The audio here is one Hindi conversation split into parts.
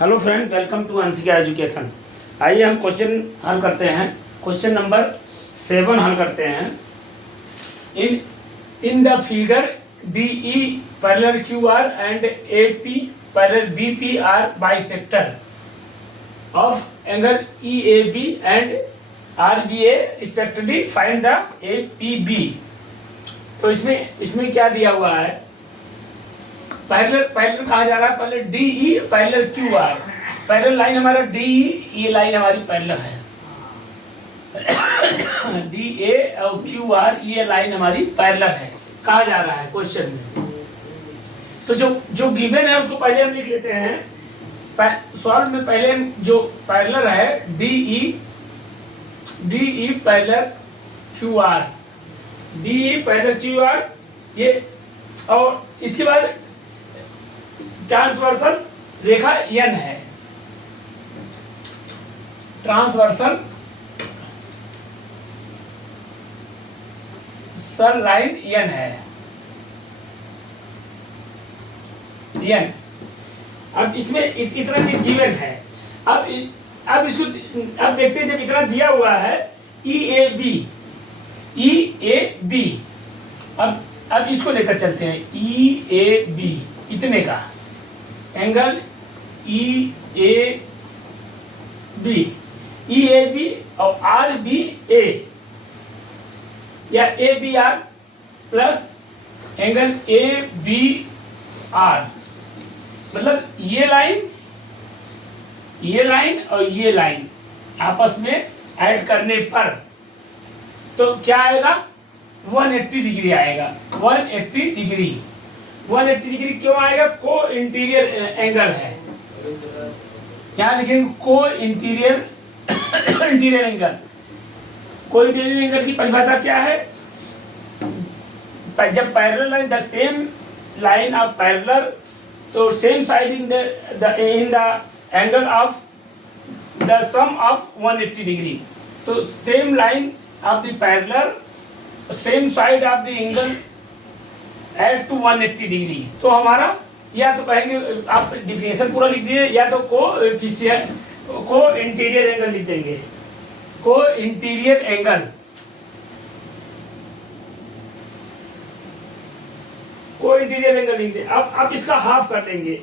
Hello friend, welcome to Anshika education. आइए हम क्वेश्चन हल करते हैं। क्वेश्चन नंबर 7 हल करते हैं। In the figure DE parallel QR and AP parallel BP are bisector of angle EAB and RBA respectively find the APB। तो इसमें क्या दिया हुआ है? पैरेलल कहा जा रहा है, पहले DE parallel QR। Parallel line हमारा DE, ये लाइन हमारी पैरेलल है। DA और QR ये लाइन हमारी पैरेलल है, कहा जा रहा है क्वेश्चन में। तो जो गिवन है उसको पहले हम लिख लेते हैं। सॉल्व में पहले जो पैरेलल है DE parallel QR, DE parallel QR ये, और इसके बाद ट्रांसवर्सल रेखा N है। ट्रांसवर्सल सल लाइन N है, N। अब इसमें इतना चीज गिवन है। अब इसको अब देखते हैं, जब इतना दिया हुआ है EAB, अब इसको लेकर चलते हैं। EAB इतने का एंगल EAB और RBA या ABR प्लस एंगल ABR, मतलब ये लाइन और ये लाइन आपस में ऐड करने पर तो क्या आएगा? 180 डिग्री आएगा। 180 डिग्री क्यों आएगा? को इंटीरियर एंगल है, यहाँ लिखेंगे co-interior angle. Co-interior angle की परिभाषा क्या है? जब parallel line, the same line of parallel, तो same side in the angle of the sum of 180 degree. तो same line of the parallel, same side of the angle at two 180 degree. तो हमारा या तो कहेंगे, आप डिफिनेशन पूरा लिख दिए, या तो को इंटीरियर एंगल लिख देंगे। को इंटीरियर एंगल, लिख दें। अब इसका हाफ कर देंगे।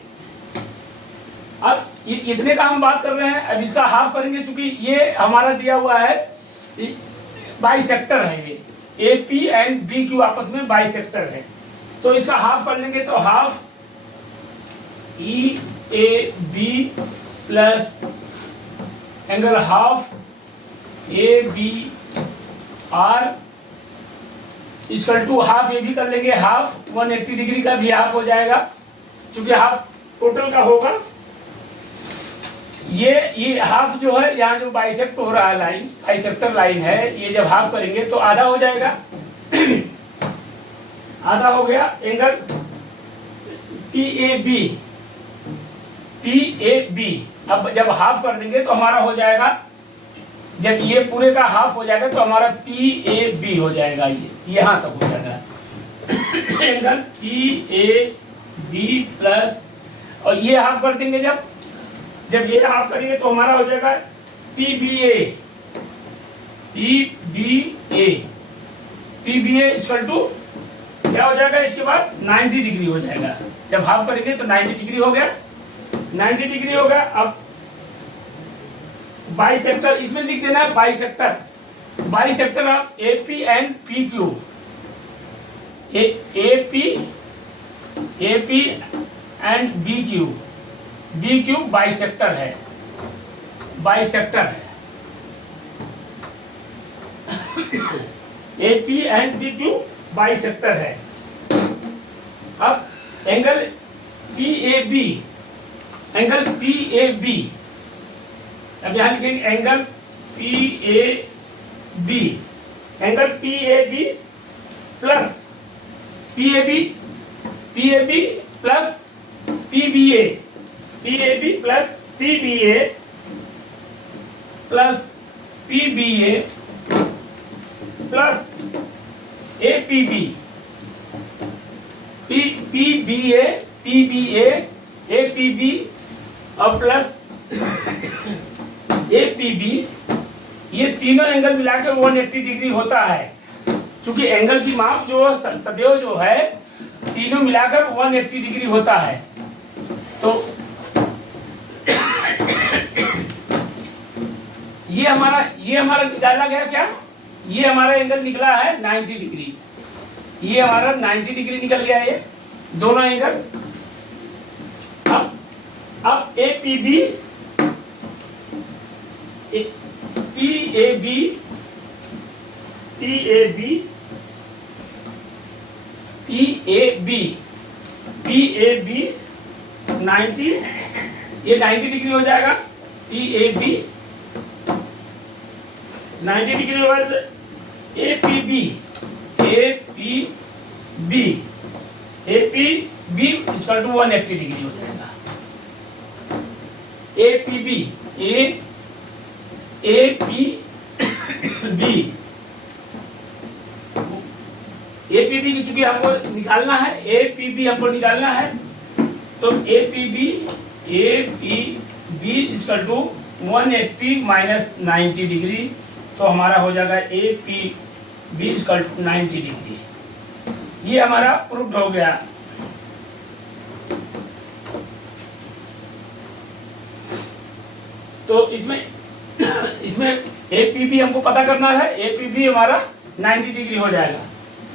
अब इतने का हम बात कर रहे हैं, अब इसका हाफ करेंगे, चूंकि ये हमारा दिया हुआ है बाइसेक्टर है, ये AP एंड BQ आपस में बाइसेक्टर है। तो इसका हाफ कर लेंगे, तो half EAB plus angle half ABR equal to half AB कर लेंगे, हाफ 180 डिग्री का भी हाफ हो जाएगा, क्योंकि हाफ टोटल का होगा। ये हाफ जो है, यहाँ जो बाइसेक्ट हो रहा है लाइन, बाइसेक्टर लाइन है, ये जब हाफ करेंगे तो आधा हो जाएगा। आधा हो गया एंगल PAB। अब जब हाफ कर देंगे तो हमारा हो जाएगा, जब ये पूरे का हाफ हो जाएगा तो हमारा PAB हो जाएगा, ये यहाँ तक हो जाएगा एंगल PAB प्लस, और ये हाफ कर देंगे, जब ये हाफ करेंगे तो हमारा हो जाएगा PBA इक्वल टू क्या हो जाएगा? इसके बाद 90 डिग्री हो जाएगा। जब हाफ करेंगे तो 90 डिग्री हो गया, 90 डिग्री हो गया। अब बाइसेक्टर इसमें लिख देना है, bisector of AP and PQ। AP and BQ bisector है, AP एंड BQ बाइसेक्टर है। अब एंगल PAB, अब यहां लिखेंगे angle PAB plus PAB plus PBA plus PBA plus APB, PBA APB और प्लस ए पी बी, ये तीनों एंगल मिलाकर 180 डिग्री होता है। क्योंकि एंगल की माप जो सदैव जो है तीनों मिलाकर 180 डिग्री होता है। तो ये हमारा निकाला गया क्या, ये हमारा एंगल निकला है 90 डिग्री, ये हमारा 90 डिग्री निकल गया ये दोनों एंगल। अब A P B P A B 90, ये 90 डिग्री हो जाएगा। पी ए बी 90 डिग्री होगा। A P B equal to 180 degree हो जाएगा। ए पी बी की चूंकि हमको निकालना है, ए पी बी हमको निकालना है, तो A P B equal to 180 minus 90 degree, तो हमारा हो जाएगा A P B equal to 90 degree. ये हमारा प्रूव्ड हो गया। तो इसमें ए पी बी हमको पता करना है, ए पी बी हमारा 90 डिग्री हो जाएगा।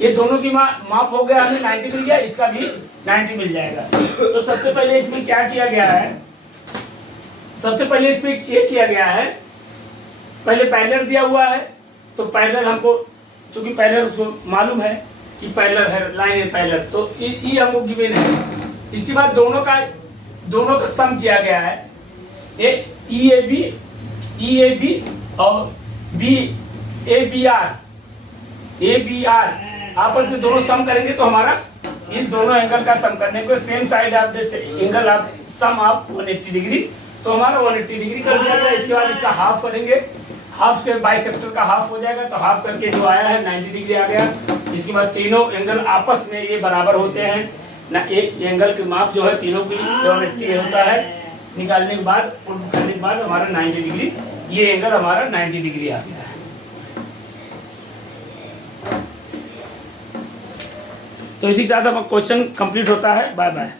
ये दोनों की माप हो गया, हमें 90 मिल गया, इसका भी 90 मिल जाएगा। तो सबसे पहले इसमें क्या किया गया है, सबसे पहले इसमें ये किया गया है, पहले पैरेलल दिया हुआ है, तो पैरेलल हमको चूंकि पैरेलल उसको मालूम है कि पैरेलल है, लाइन है पैरेलल, तो ये हमको गिवन है। इसके बाद दोनों का सम किया गया है, ई ए बी और ए बी आर आपस में दोनों सम करेंगे तो हमारा इस दोनों एंगल का सम करने को same side of this angle of sum of 180 degree, तो हमारा 180 डिग्री कर दिया गया। इसके बाद इसका हाफ करेंगे, हाफ के बाइसेक्टर का हाफ हो जाएगा, तो हाफ करके जो आया है 90 डिग्री आ गया। इसके बाद तीनों एंगल आपस में ये बराबर होते हैं ना, एक एंगल की माप जो है तीनों की 180 होता है। निकालने के बाद प्रूव करने के बाद हमारा 90 डिग्री, ये एंगल हमारा 90 डिग्री आ गया है। तो इसी के साथ अब क्वेश्चन कंप्लीट होता है। Bye bye.